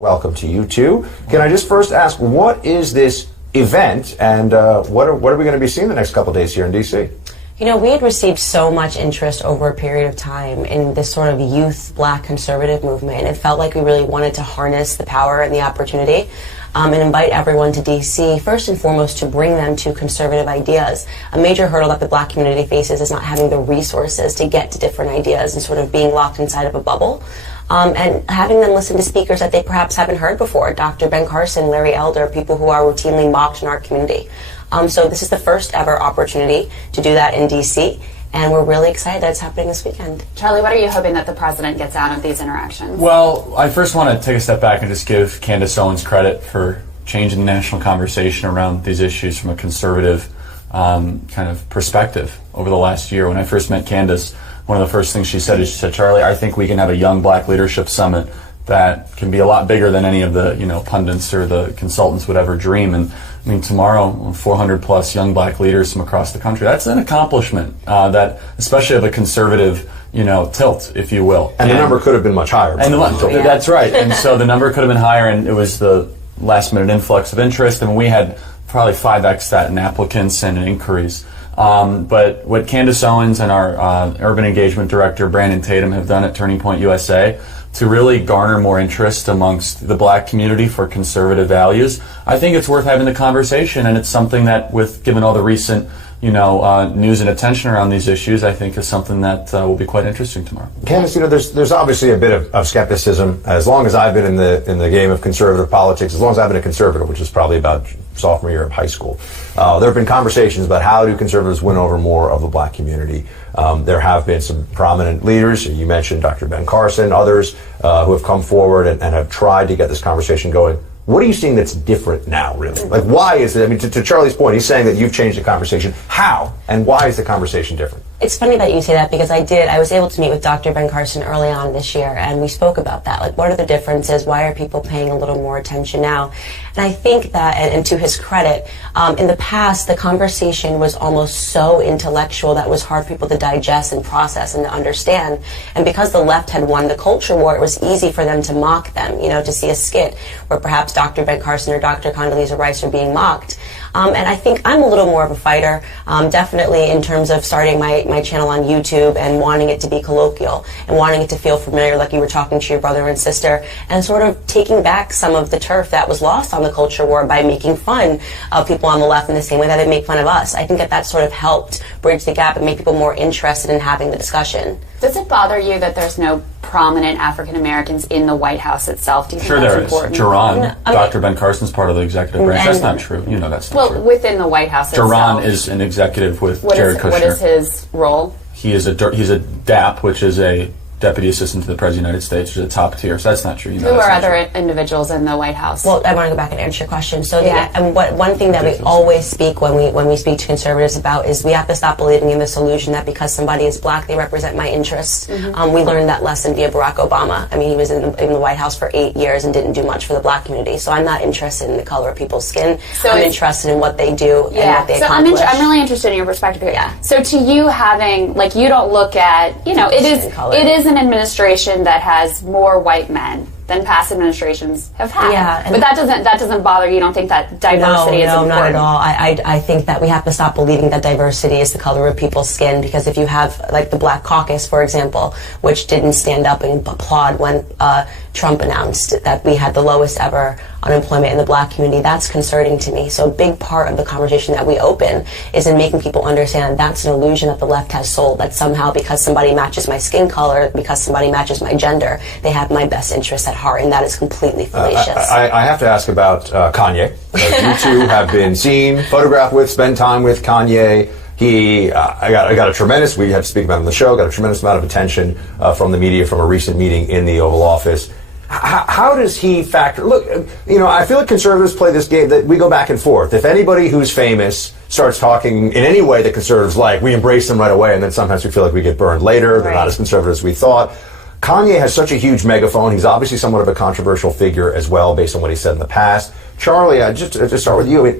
Welcome to you too. Can I just first ask, what is this event, and what are we going to be seeing the next couple of days here in D.C.? You know, we had received so much interest over a period of time in this sort of youth black conservative movement, and it felt like we really wanted to harness the power and the opportunity and invite everyone to D.C., first and foremost, to bring them to conservative ideas. A major hurdle that the black community faces is not having the resources to get to different ideas and sort of being locked inside of a bubble. And having them listen to speakers that they perhaps haven't heard before, Dr. Ben Carson, Larry Elder, people who are routinely mocked in our community. So this is the first ever opportunity to do that in D.C., and we're really excited that it's happening this weekend. Charlie, what are you hoping that the president gets out of these interactions? Well, I first want to take a step back and just give Candace Owens credit for changing the national conversation around these issues from a conservative kind of perspective over the last year. When I first met Candace, one of the first things she said is, she said, Charlie, I think we can have a young black leadership summit that can be a lot bigger than any of the pundits or the consultants would ever dream. And I mean, tomorrow, 400 plus young black leaders from across the country. That's an accomplishment that, especially of a conservative, tilt, if you will. And the number could have been much higher. That's right. And so the number could have been higher, and it was the last minute influx of interest. I mean, we had probably 5x that in applicants and in inquiries. But what Candace Owens and our urban engagement director, Brandon Tatum, have done at Turning Point USA to really garner more interest amongst the black community for conservative values, I think it's worth having the conversation, and it's something that, given all the recent news and attention around these issues, I think is something that will be quite interesting tomorrow. Candace, there's obviously a bit of skepticism. As long as I've been in the game of conservative politics, as long as I've been a conservative, which is probably about sophomore year of high school, there have been conversations about how do conservatives win over more of the black community. There have been some prominent leaders. You mentioned Dr. Ben Carson, others who have come forward and have tried to get this conversation going. What are you seeing that's different now, really? Like, why is it? I mean, to Charlie's point, he's saying that you've changed the conversation. How and why is the conversation different? It's funny that you say that, because I was able to meet with Dr. Ben Carson early on this year, and we spoke about that. Like, what are the differences? Why are people paying a little more attention now? And I think that, and to his credit, in the past, the conversation was almost so intellectual that it was hard for people to digest and process and to understand. And because the left had won the culture war, it was easy for them to mock them, to see a skit where perhaps Dr. Ben Carson or Dr. Condoleezza Rice are being mocked. And I think I'm a little more of a fighter, definitely in terms of starting my channel on YouTube and wanting it to be colloquial and wanting it to feel familiar, like you were talking to your brother and sister, and sort of taking back some of the turf that was lost on the culture war by making fun of people on the left in the same way that they make fun of us. I think that sort of helped bridge the gap and make people more interested in having the discussion. Does it bother you that there's no prominent African Americans in the White House itself? Do you think sure that's there important? is. Jerron, Dr. Ben Carson's part of the executive branch. That's not true. That's not true. Well, within the White House itself. Jerron is an executive with Jared Kushner. What is his role? He's a DAP, which is a Deputy Assistant to the President of the United States, which is a top tier. So that's not true. Who are other individuals in the White House? Well, I want to go back and answer your question. So, and one thing that we always speak when we speak to conservatives about is we have to stop believing in this illusion that because somebody is black, they represent my interests. Mm-hmm. We learned that lesson via Barack Obama. I mean, he was in the White House for 8 years and didn't do much for the black community. So I'm not interested in the color of people's skin. So I'm interested in what they do and what they accomplish. I'm really interested in your perspective here. Yeah. So to you, having, like, you don't look at, it is an administration that has more white men than past administrations have had. Yeah, but that doesn't bother you. You don't think that diversity is important? No, not at all. I think that we have to stop believing that diversity is the color of people's skin, because if you have, like, the Black Caucus, for example, which didn't stand up and applaud when Trump announced that we had the lowest ever unemployment in the black community, that's concerning to me. So a big part of the conversation that we open is in making people understand that's an illusion that the left has sold, that somehow because somebody matches my skin color, because somebody matches my gender, they have my best interests at heart, and that is completely fallacious. I have to ask about Kanye. You two have been seen, photographed with, spend time with Kanye. I got a tremendous, we have to speak about it on the show, got a tremendous amount of attention from the media from a recent meeting in the Oval Office. How does he factor? Look, I feel like conservatives play this game that we go back and forth. If anybody who's famous starts talking in any way that conservatives like, we embrace them right away, and then sometimes we feel like we get burned later. Right. They're not as conservative as we thought. Kanye has such a huge megaphone. He's obviously somewhat of a controversial figure as well, based on what he said in the past. Charlie, just to start with you,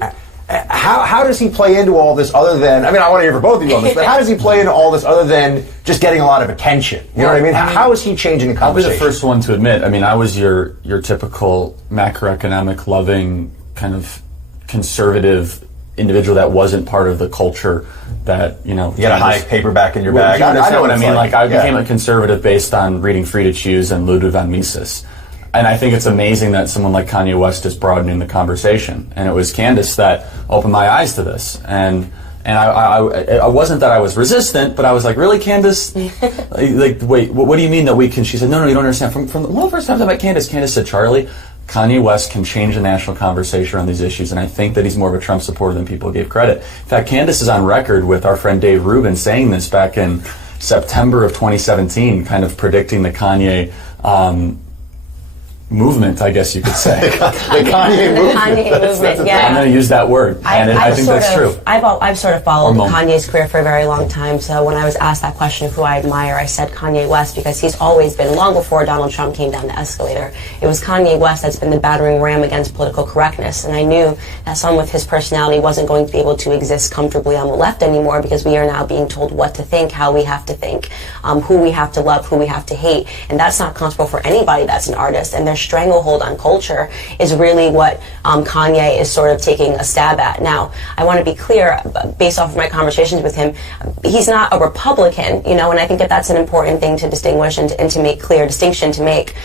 how does he play into all this other than, I mean, I want to hear from both of you on this, but how does he play into all this other than just getting a lot of attention? You know what I mean? How is he changing the conversation? I'll be the first one to admit, I mean, I was your typical macroeconomic loving kind of conservative individual that wasn't part of the culture that, you know. You got a high paperback in your bag. I know what I mean. Like, I became a conservative based on reading Frida Choose and Ludwig von Mises. And I think it's amazing that someone like Kanye West is broadening the conversation. And it was Candace that opened my eyes to this. And I wasn't that I was resistant, but I was like, really, Candace? Like, wait, what do you mean that we can? She said, no, you don't understand. From one of the first times I met Candace said, Charlie, Kanye West can change the national conversation around these issues, and I think that he's more of a Trump supporter than people gave credit. In fact, Candace is on record with our friend Dave Rubin saying this back in September of 2017, kind of predicting the Kanye movement, I guess you could say. the Kanye movement. Yeah. I'm going to use that word, and I think that's true. I've sort of followed Kanye's career for a very long time, so when I was asked that question of who I admire, I said Kanye West, because he's always been, long before Donald Trump came down the escalator, it was Kanye West that's been the battering ram against political correctness, and I knew that someone with his personality wasn't going to be able to exist comfortably on the left anymore, because we are now being told what to think, how we have to think, who we have to love, who we have to hate, and that's not comfortable for anybody that's an artist, and their stranglehold on culture is really what Kanye is sort of taking a stab at. Now, I want to be clear, based off of my conversations with him, he's not a Republican, you know, and I think that that's an important thing to distinguish and to make clear, distinction to make,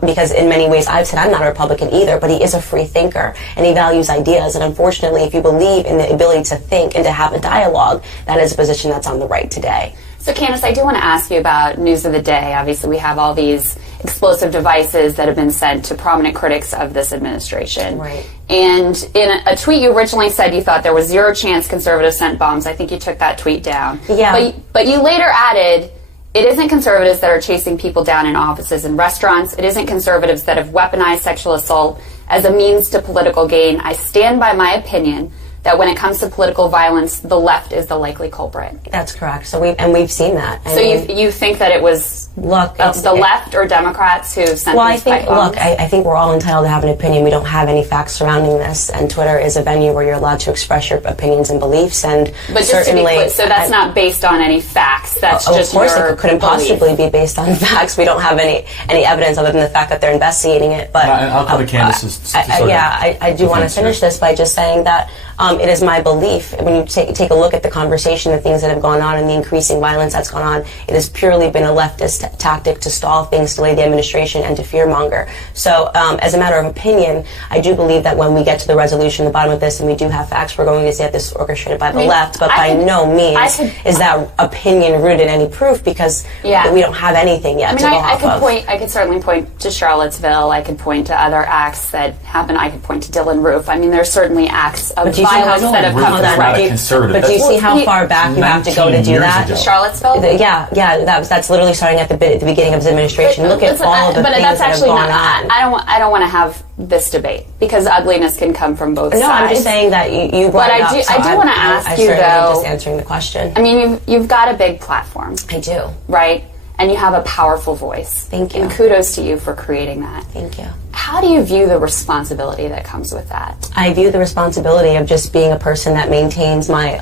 because in many ways I've said I'm not a Republican either, but he is a free thinker, and he values ideas, and unfortunately, if you believe in the ability to think and to have a dialogue, that is a position that's on the right today. So, Candace, I do want to ask you about news of the day. Obviously, we have all these explosive devices that have been sent to prominent critics of this administration. Right. And in a tweet, you originally said you thought there was zero chance conservatives sent bombs. I think you took that tweet down. Yeah. But you later added, it isn't conservatives that are chasing people down in offices and restaurants. It isn't conservatives that have weaponized sexual assault as a means to political gain. I stand by my opinion that when it comes to political violence, the left is the likely culprit. That's correct. So we've seen that. So you think that it was the left or Democrats who sent these spike bombs? I think we're all entitled to have an opinion. We don't have any facts surrounding this, and Twitter is a venue where you're allowed to express your opinions and beliefs. And but just to be clear, so that's not based on any facts. That's just your Of course, it couldn't possibly be based on facts. We don't have any evidence other than the fact that they're investigating it. But I'll come to Candace's. I do want to finish this by just saying that. It is my belief, when you take a look at the conversation, the things that have gone on and the increasing violence that's gone on, it has purely been a leftist tactic to stall things, delay the administration, and to fearmonger. So, as a matter of opinion, I do believe that when we get to the resolution, the bottom of this, and we do have facts, we're going to say that this is orchestrated by the left, but by no means is that opinion rooted in any proof, because we don't have anything yet to go off of. I could certainly point to Charlottesville, I could point to other acts that happened, I could point to Dylan Roof. I mean, there's certainly acts of violence that have come from that. But do you see how far back you have to go to do that? Charlottesville? That's literally starting at the beginning of his administration. Look at all of the things that have gone on. I don't want to have this debate, because ugliness can come from both sides. No, I'm just saying that you brought it up. But I do want to ask you, though. Just answering the question. I mean, you've got a big platform. I do. Right? And you have a powerful voice. Thank you. And kudos to you for creating that. Thank you. How do you view the responsibility that comes with that? I view the responsibility of just being a person that maintains my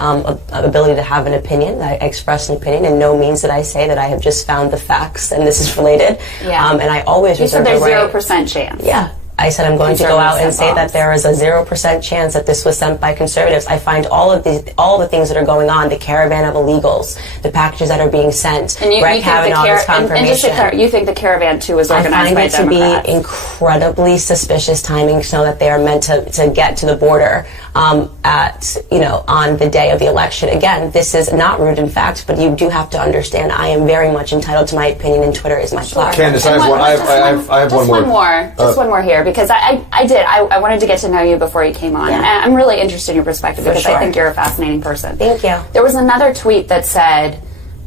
ability to have an opinion, that I express an opinion, and no means that I say that I have just found the facts and this is related. Yeah. And I always reserve the right. You said there's 0% chance. Yeah. I said I'm going to go out and say that there is a 0% chance that this was sent by conservatives. I find all the things that are going on, the caravan of illegals, the packages that are being sent, Brett Kavanaugh's confirmation. And just to clarify, you think the caravan too was organized by Democrats? I find it to be incredibly suspicious timing, so that they are meant to get to the border on the day of the election. Again, this is not rooted in fact, but you do have to understand I am very much entitled to my opinion, and Twitter is my platform. Candace, I have one more. Just one more here, because I wanted to get to know you before you came on. Yeah. And I'm really interested in your perspective, because I think you're a fascinating person. Thank you. There was another tweet that said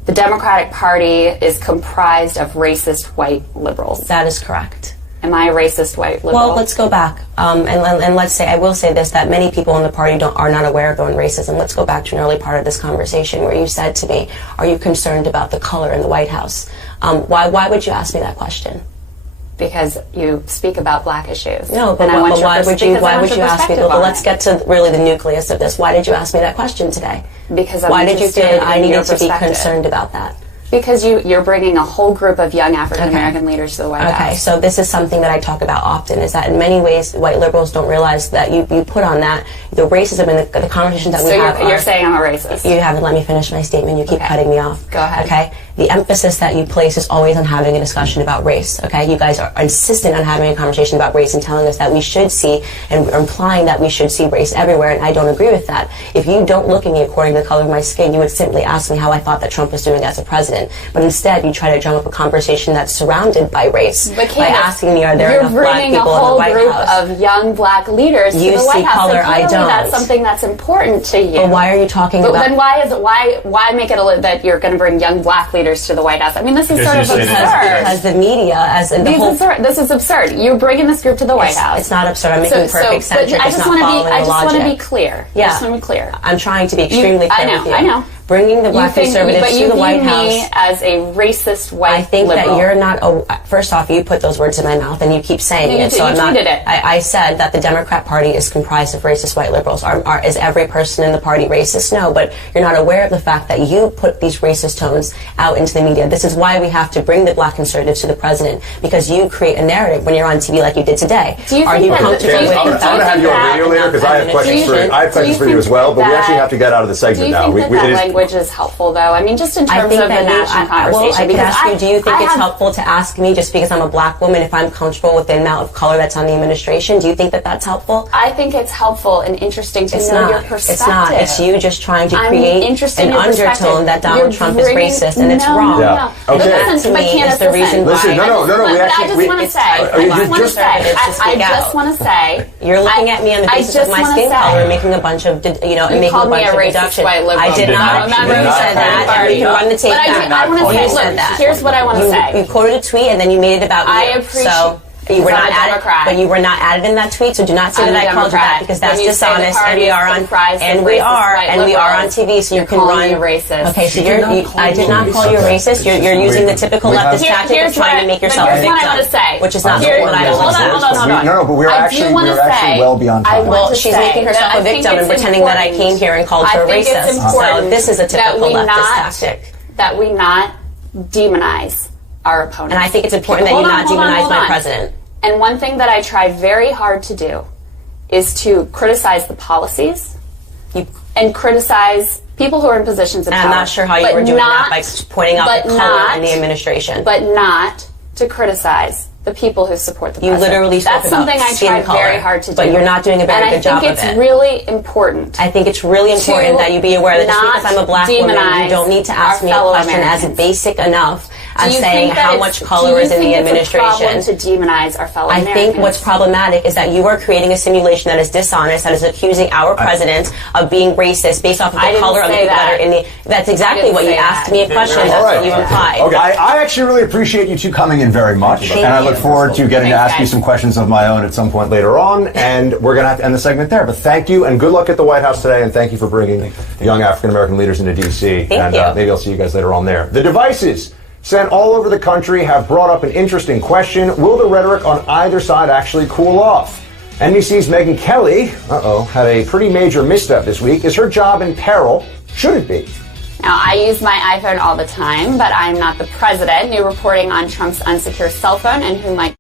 the Democratic Party is comprised of racist white liberals. That is correct. Am I a racist white liberal? Well, let's go back. And let's say, I will say this, that many people in the party are not aware of their own racism. Let's go back to an early part of this conversation where you said to me, are you concerned about the color in the White House? Why would you ask me that question? because you speak about black issues. No, but why would you ask me? But let's get to really the nucleus of this. Why did you ask me that question today? Because why did you feel that I needed to be concerned about that? Because you're bringing a whole group of young African American leaders to the White House. Okay, so this is something that I talk about often, is that in many ways white liberals don't realize that you put on that the racism and the conversations that we have. So you're saying I'm a racist. You haven't let me finish my statement. You keep cutting me off. Go ahead. Okay? The emphasis that you place is always on having a discussion about race. Okay? You guys are insistent on having a conversation about race and telling us that we should see, and implying that we should see race everywhere, and I don't agree with that. If you don't look at me according to the color of my skin, you would simply ask me how I thought that Trump was doing as a president. But instead, you try to drum up a conversation that's surrounded by race by asking me, are there enough black people in the White House? You're bringing a whole group of young black leaders to the White House. Color, I don't. That's something that's important to you. But why are you talking about? Then why make it that you're going to bring young black leaders to the White House? I mean, this is sort of absurd. Because the media, this is absurd. You're bringing this group to the White House. It's not absurd. I'm making perfect sense. I just want to be clear. Yeah. I just want to be clear. I'm trying to be extremely clear with you. I know. Bringing the black conservatives to the White House. You view me as a racist white I think liberal. that you're not. First off, you put those words in my mouth, and you keep saying it. So I'm not. I said that the Democrat Party is comprised of racist white liberals. Is every person in the party racist? No, but you're not aware of the fact that you put these racist tones out into the media. This is why we have to bring the black conservatives to the president, because you create a narrative when you're on TV like you did today. Are you comfortable with I'm going to have you on radio later because I have questions for you as well. But we actually have to get out of the segment now. Do you think that language is helpful, though? I mean, just in terms of the national conversation. I could ask you, do you think it's helpful to ask me, just because I'm a black woman, if I'm comfortable with the amount of color that's on the administration? Do you think that that's helpful? I think it's helpful and interesting to know your perspective. It's not. It's you just trying to create an undertone that Donald Trump is racist, and it's wrong. Yeah. Okay. That to me is the reason why. Listen, no. I just want to say, you're looking at me on the basis of my skin color and making a bunch of, and making a bunch of deductions. I did not. You said that. You can run the tape back. I want to say, look, here's what I want to say. You quoted a tweet and then you made it about I you. appreciate. You were not added, but you were not added in that tweet. So do not say that I called you that, because that's dishonest. And we are on, TV. So you can run. Racist. Okay, so I did not call you a racist. You're using the typical leftist tactic of trying to make yourself a victim, which is not what I will accept. Hold on. No, but we're actually well beyond time. Well, she's making herself a victim and pretending that I came here and called her a racist. So this is a typical leftist tactic. That we not demonize our opponents. And I think it's important that you not demonize my president. And one thing that I try very hard to do is to criticize the policies and criticize people who are in positions of power. And I'm not sure how you were doing that by pointing out the color in the administration. But not to criticize the people who support the president. You literally spoke That's something I try very hard to do. But you're not doing a very good job of it. And I think it's really important. I think it's really important that you be aware that just because I'm a black woman, you don't need to ask me a question as basic enough as saying how much color is in the administration. To demonize our fellow Americans? I think what's problematic is that you are creating a simulation that is dishonest, that is accusing our president of being racist based off of the color of the people that are in the. That's exactly what you asked me a question. That's what you implied. Okay, I actually really appreciate you two coming in very much, and I look forward to getting to ask you some questions of my own at some point later on. And we're going to have to end the segment there. But thank you, and good luck at the White House today, and thank you for bringing young African American leaders into D.C. Thank you. Maybe I'll see you guys later on there. The devices sent all over the country have brought up an interesting question. Will the rhetoric on either side actually cool off? NBC's Megyn Kelly, had a pretty major misstep this week. Is her job in peril? Should it be? Now, I use my iPhone all the time, but I'm not the president. New reporting on Trump's unsecure cell phone and who might